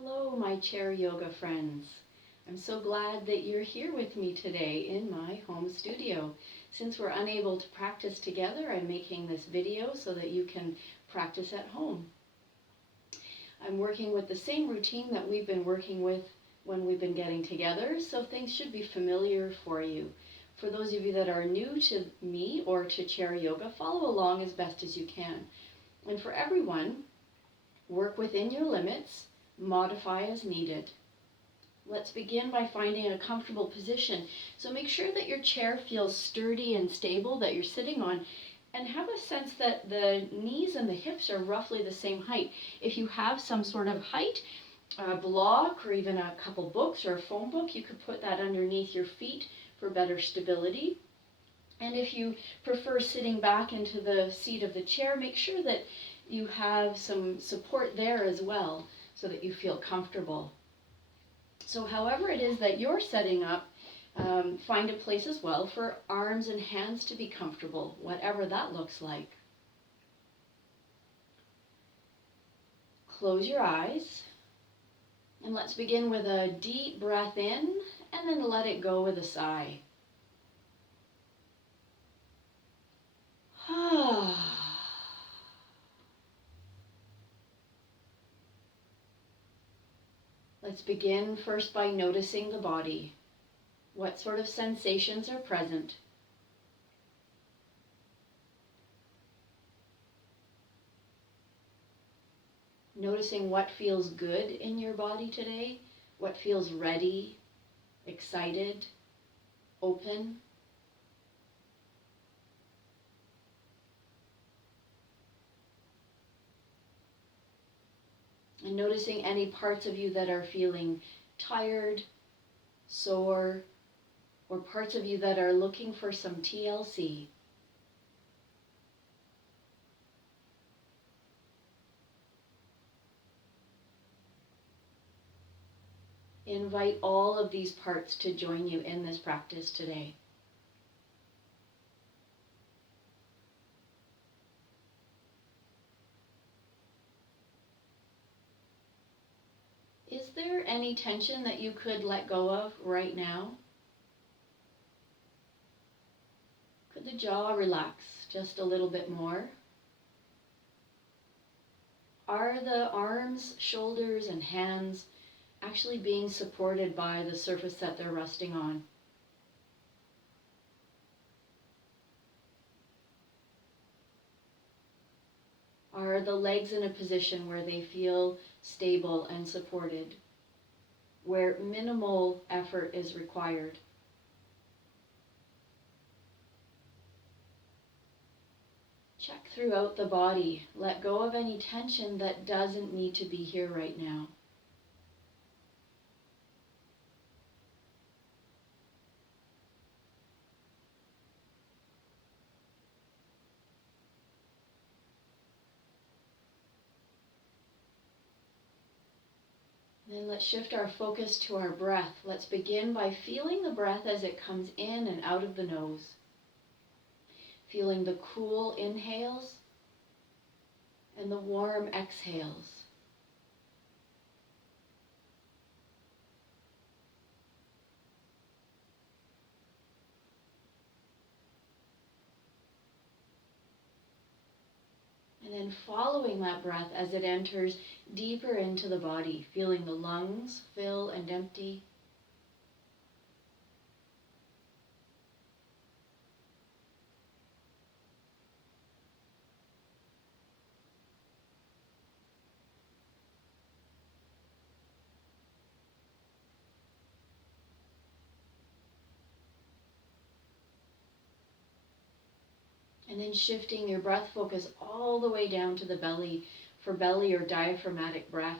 Hello, my chair yoga friends. I'm so glad that you're here with me today in my home studio. Since we're unable to practice together, I'm making this video so that you can practice at home. I'm working with the same routine that we've been working with when we've been getting together, so things should be familiar for you. For those of you that are new to me or to chair yoga, follow along as best as you can. And for everyone, work within your limits. Modify as needed. Let's begin by finding a comfortable position. So make sure that your chair feels sturdy and stable that you're sitting on, and have a sense that the knees and the hips are roughly the same height. If you have some sort of height, a block or even a couple books or a phone book, you could put that underneath your feet for better stability. And if you prefer sitting back into the seat of the chair, make sure that you have some support there as well, so that you feel comfortable. So however it is that you're setting up, find a place as well for arms and hands to be comfortable, whatever that looks like. Close your eyes, and let's begin with a deep breath in, and then let it go with a sigh. Let's begin first by noticing the body. What sort of sensations are present? Noticing what feels good in your body today, what feels ready, excited, open. And noticing any parts of you that are feeling tired, sore, or parts of you that are looking for some TLC. Invite all of these parts to join you in this practice today. Is there any tension that you could let go of right now? Could the jaw relax just a little bit more? Are the arms, shoulders, and hands actually being supported by the surface that they're resting on? Are the legs in a position where they feel stable and supported, where minimal effort is required? Check throughout the body. Let go of any tension that doesn't need to be here right now. Then let's shift our focus to our breath. Let's begin by feeling the breath as it comes in and out of the nose. Feeling the cool inhales and the warm exhales. And then following that breath as it enters deeper into the body, feeling the lungs fill and empty. And then shifting your breath focus all the way down to the belly for belly or diaphragmatic breath.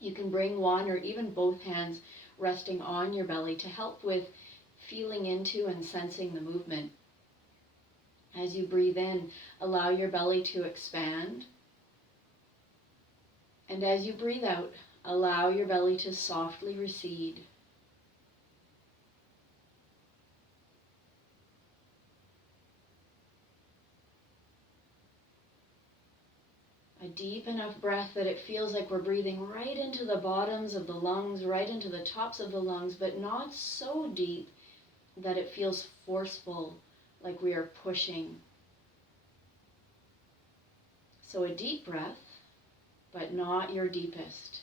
You can bring one or even both hands resting on your belly to help with feeling into and sensing the movement. As you breathe in, allow your belly to expand. And as you breathe out, allow your belly to softly recede. A deep enough breath that it feels like we're breathing right into the bottoms of the lungs, right into the tops of the lungs, but not so deep that it feels forceful, like we are pushing. So a deep breath, but not your deepest.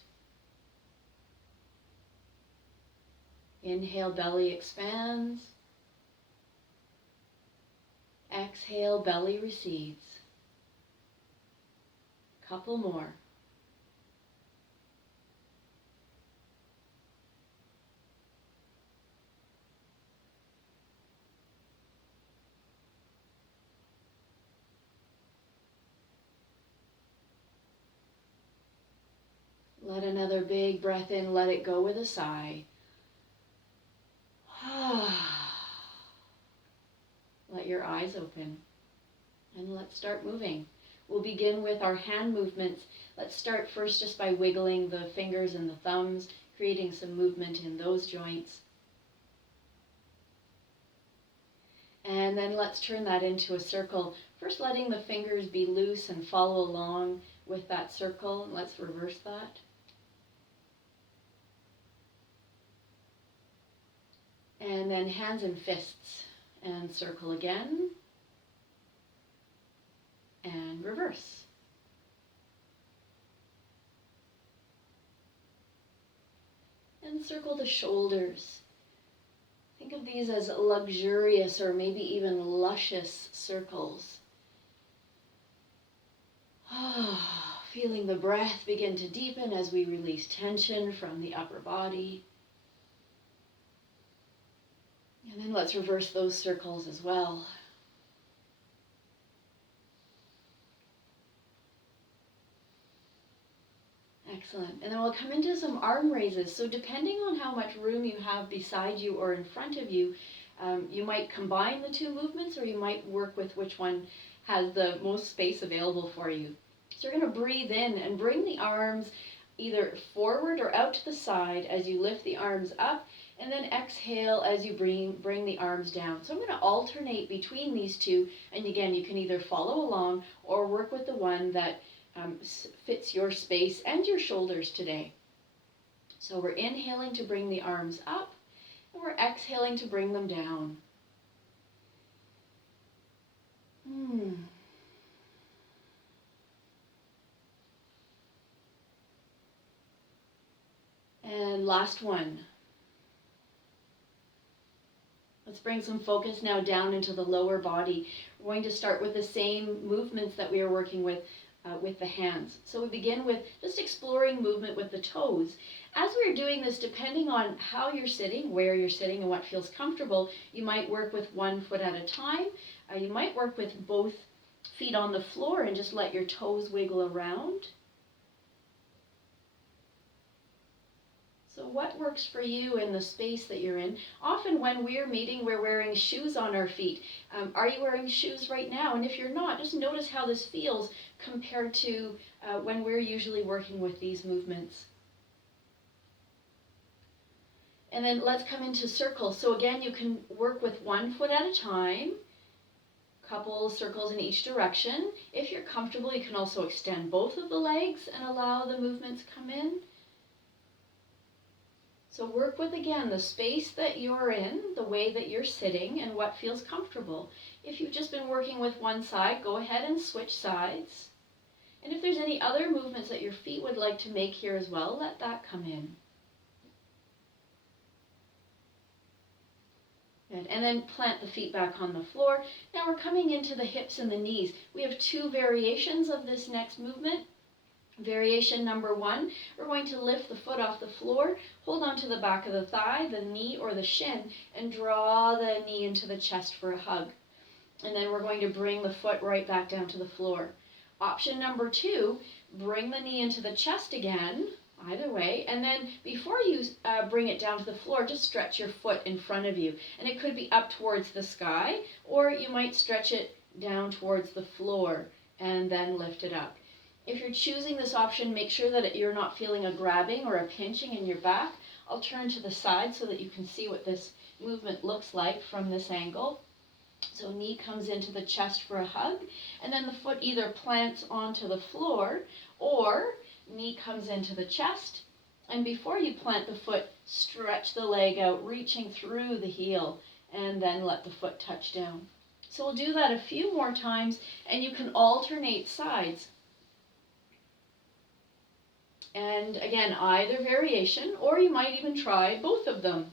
Inhale, belly expands. Exhale, belly recedes. Couple more. Let another big breath in, let it go with a sigh. Let your eyes open. And let's start moving. We'll begin with our hand movements. Let's start first just by wiggling the fingers and the thumbs, creating some movement in those joints. And then let's turn that into a circle. First letting the fingers be loose and follow along with that circle. Let's reverse that. And then hands and fists, and circle again, and reverse. And circle the shoulders. Think of these as luxurious or maybe even luscious circles. Feeling the breath begin to deepen as we release tension from the upper body. And then let's reverse those circles as well. Excellent. And then we'll come into some arm raises. So depending on how much room you have beside you or in front of you, you might combine the two movements, or you might work with which one has the most space available for you. So you're going to breathe in and bring the arms either forward or out to the side as you lift the arms up, and then exhale as you bring the arms down. So I'm going to alternate between these two, and again, you can either follow along or work with the one that fits your space and your shoulders today. So we're inhaling to bring the arms up, and we're exhaling to bring them down. And last one. Let's bring some focus now down into the lower body. We're going to start with the same movements that we are working with the hands. So we begin with just exploring movement with the toes. As we're doing this, depending on how you're sitting, where you're sitting, and what feels comfortable, you might work with one foot at a time. You might work with both feet on the floor and just let your toes wiggle around. So what works for you in the space that you're in? Often when we're meeting, we're wearing shoes on our feet. Are you wearing shoes right now? And if you're not, just notice how this feels compared to when we're usually working with these movements. And then let's come into circles. So again, you can work with one foot at a time, couple circles in each direction. If you're comfortable, you can also extend both of the legs and allow the movements come in. So work with, again, the space that you're in, the way that you're sitting, and what feels comfortable. If you've just been working with one side, go ahead and switch sides. And if there's any other movements that your feet would like to make here as well, let that come in. Good. And then plant the feet back on the floor. Now we're coming into the hips and the knees. We have two variations of this next movement. Variation number one, we're going to lift the foot off the floor, hold on to the back of the thigh, the knee or the shin, and draw the knee into the chest for a hug. And then we're going to bring the foot right back down to the floor. Option number two, bring the knee into the chest again, either way, and then before you bring it down to the floor, just stretch your foot in front of you. And it could be up towards the sky, or you might stretch it down towards the floor and then lift it up. If you're choosing this option, make sure that you're not feeling a grabbing or a pinching in your back. I'll turn to the side so that you can see what this movement looks like from this angle. So knee comes into the chest for a hug, and then the foot either plants onto the floor, or knee comes into the chest, and before you plant the foot, stretch the leg out, reaching through the heel, and then let the foot touch down. So we'll do that a few more times, and you can alternate sides. And again, either variation, or you might even try both of them.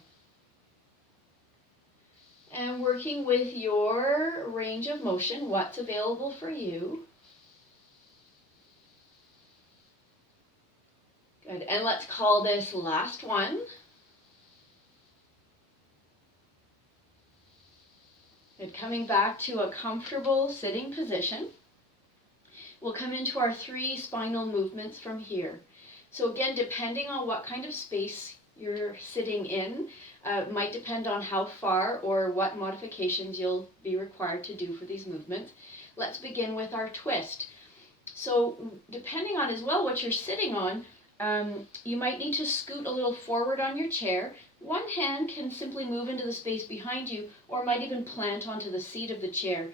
And working with your range of motion, what's available for you. Good, and let's call this last one. Good, coming back to a comfortable sitting position. We'll come into our 3 spinal movements from here. So again, depending on what kind of space you're sitting in, might depend on how far or what modifications you'll be required to do for these movements. Let's begin with our twist. So depending on as well what you're sitting on, you might need to scoot a little forward on your chair. One hand can simply move into the space behind you, or might even plant onto the seat of the chair.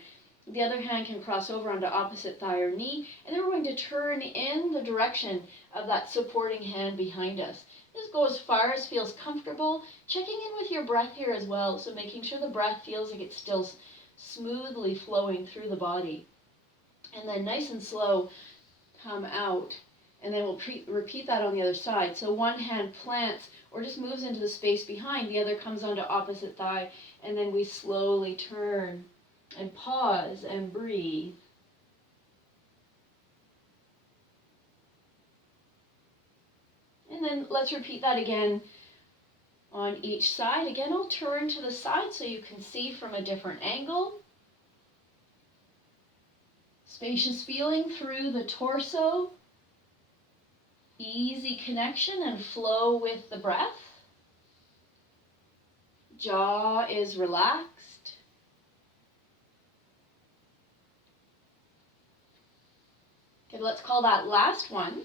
The other hand can cross over onto opposite thigh or knee, and then we're going to turn in the direction of that supporting hand behind us. Just go as far as feels comfortable, checking in with your breath here as well, so making sure the breath feels like it's still smoothly flowing through the body. And then nice and slow, come out, and then we'll repeat that on the other side. So one hand plants or just moves into the space behind, the other comes onto opposite thigh, and then we slowly turn and pause and breathe. And then let's repeat that again on each side. Again, I'll turn to the side so you can see from a different angle. Spacious feeling through the torso. Easy connection and flow with the breath. Jaw is relaxed. Okay, let's call that last one.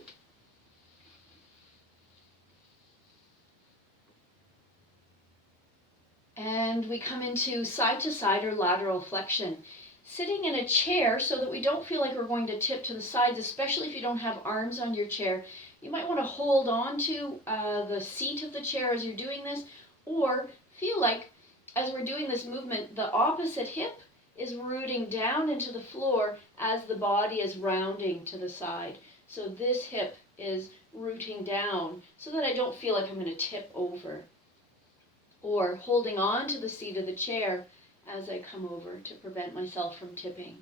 And we come into side to side or lateral flexion. Sitting in a chair so that we don't feel like we're going to tip to the sides, especially if you don't have arms on your chair. You might want to hold on to the seat of the chair as you're doing this, or feel like as we're doing this movement, the opposite hip is rooting down into the floor as the body is rounding to the side. So this hip is rooting down so that I don't feel like I'm going to tip over. Or holding on to the seat of the chair as I come over to prevent myself from tipping.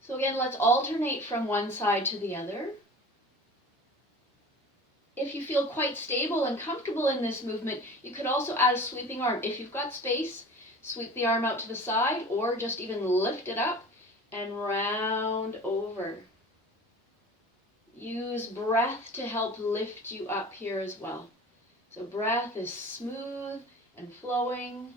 So again, let's alternate from one side to the other. If you feel quite stable and comfortable in this movement, you could also add a sweeping arm. If you've got space, sweep the arm out to the side, or just even lift it up and round over. Use breath to help lift you up here as well. So breath is smooth and flowing.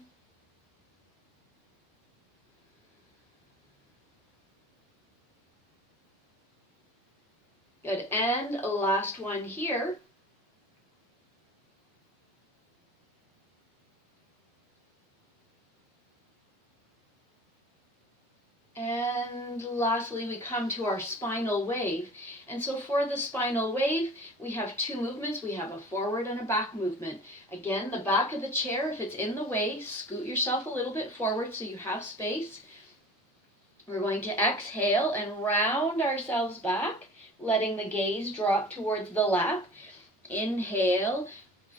Good, and a last one here. And lastly, we come to our spinal wave. And so for the spinal wave, we have 2 movements. We have a forward and a back movement. Again, the back of the chair, if it's in the way, scoot yourself a little bit forward so you have space. We're going to exhale and round ourselves back, letting the gaze drop towards the lap. Inhale,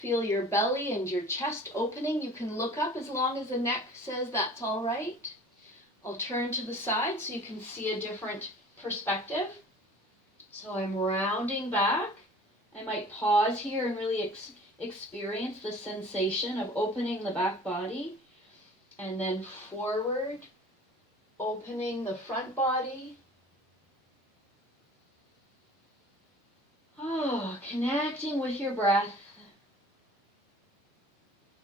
feel your belly and your chest opening. You can look up as long as the neck says that's all right. I'll turn to the side so you can see a different perspective. So I'm rounding back. I might pause here and really experience the sensation of opening the back body. And then forward, opening the front body. Oh, connecting with your breath.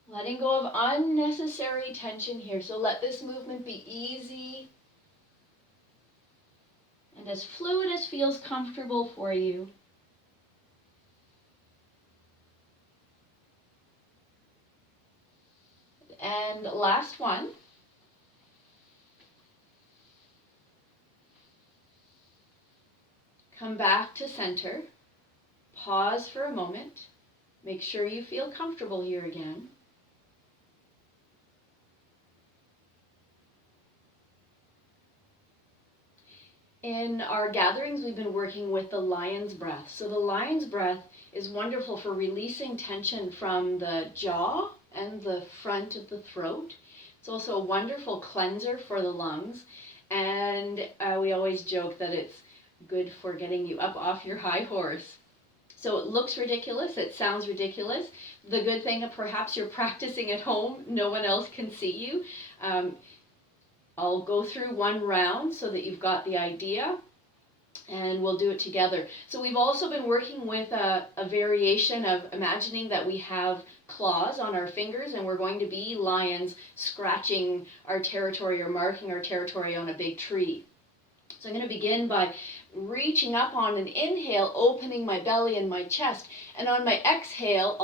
Letting go of unnecessary tension here. So let this movement be easy and as fluid as feels comfortable for you. And last one. Come back to center. Pause for a moment. Make sure you feel comfortable here again. In our gatherings, we've been working with the lion's breath. So the lion's breath is wonderful for releasing tension from the jaw and the front of the throat. It's also a wonderful cleanser for the lungs. And we always joke that it's good for getting you up off your high horse. So it looks ridiculous, it sounds ridiculous. The good thing, perhaps you're practicing at home, no one else can see you. I'll go through one round so that you've got the idea, and we'll do it together. So we've also been working with a variation of imagining that we have claws on our fingers, and we're going to be lions scratching our territory or marking our territory on a big tree. So I'm going to begin by reaching up on an inhale, opening my belly and my chest. And on my exhale,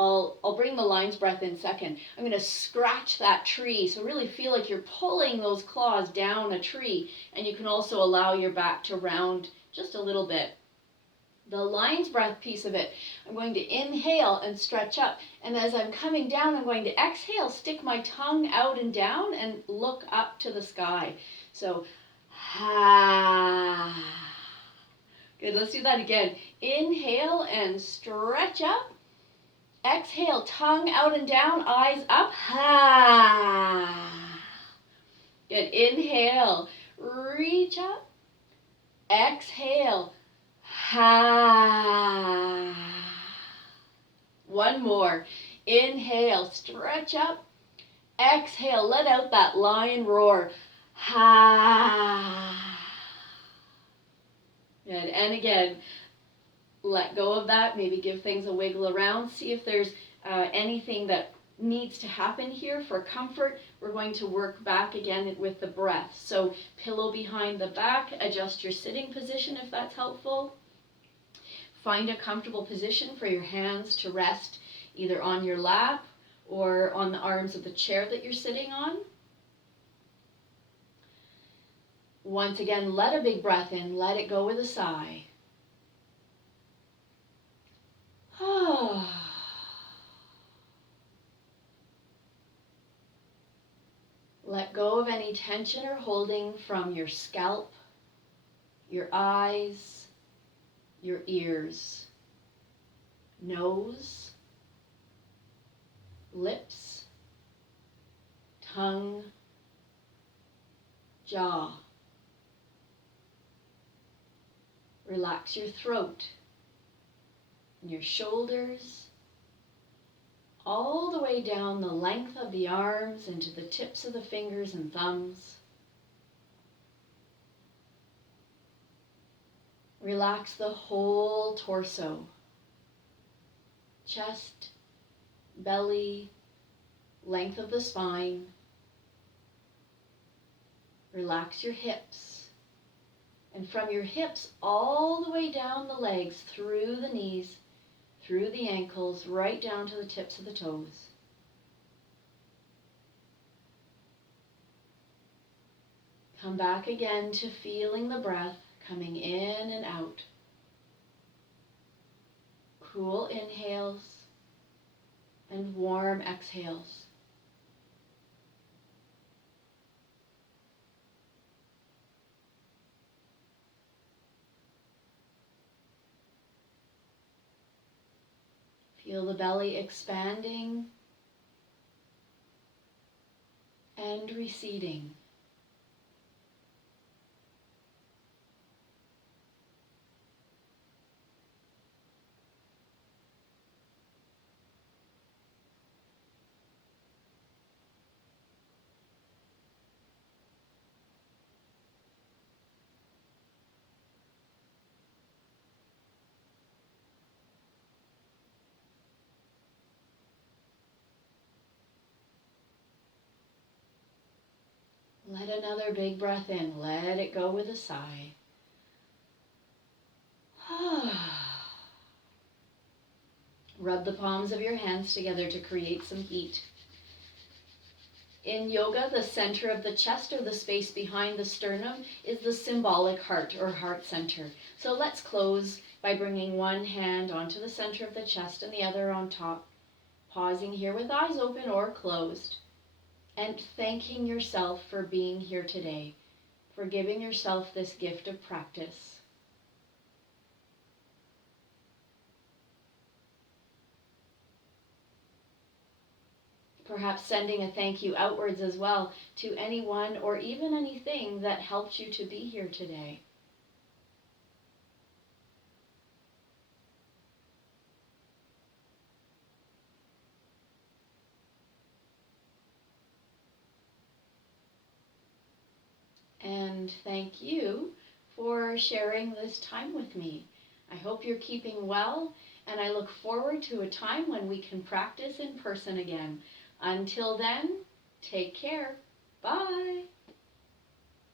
I'll bring the lion's breath in second. I'm going to scratch that tree. So really feel like you're pulling those claws down a tree. And you can also allow your back to round just a little bit. The lion's breath piece of it, I'm going to inhale and stretch up. And as I'm coming down, I'm going to exhale, stick my tongue out and down and look up to the sky. So, ha. Good, let's do that again. Inhale and stretch up. Exhale, tongue out and down, eyes up. Ha. Good, inhale, reach up. Exhale, ha. One more. Inhale, stretch up. Exhale, let out that lion roar. Ha. Good. And again, let go of that. Maybe give things a wiggle around. See if there's anything that needs to happen here for comfort. We're going to work back again with the breath. So pillow behind the back. Adjust your sitting position if that's helpful. Find a comfortable position for your hands to rest either on your lap or on the arms of the chair that you're sitting on. Once again, let a big breath in. Let it go with a sigh. Let go of any tension or holding from your scalp, your eyes, your ears, nose, lips, tongue, jaw. Relax your throat and your shoulders, all the way down the length of the arms into the tips of the fingers and thumbs. Relax the whole torso, chest, belly, length of the spine. Relax your hips. And from your hips all the way down the legs, through the knees, through the ankles, right down to the tips of the toes. Come back again to feeling the breath coming in and out. Cool inhales and warm exhales. Feel the belly expanding and receding. Let another big breath in. Let it go with a sigh. Rub the palms of your hands together to create some heat. In yoga, the center of the chest, or the space behind the sternum, is the symbolic heart or heart center. So let's close by bringing one hand onto the center of the chest and the other on top, pausing here with eyes open or closed, and thanking yourself for being here today, for giving yourself this gift of practice. Perhaps sending a thank you outwards as well to anyone or even anything that helped you to be here today. And thank you for sharing this time with me. I hope you're keeping well, and I look forward to a time when we can practice in person again. Until then, take care. Bye.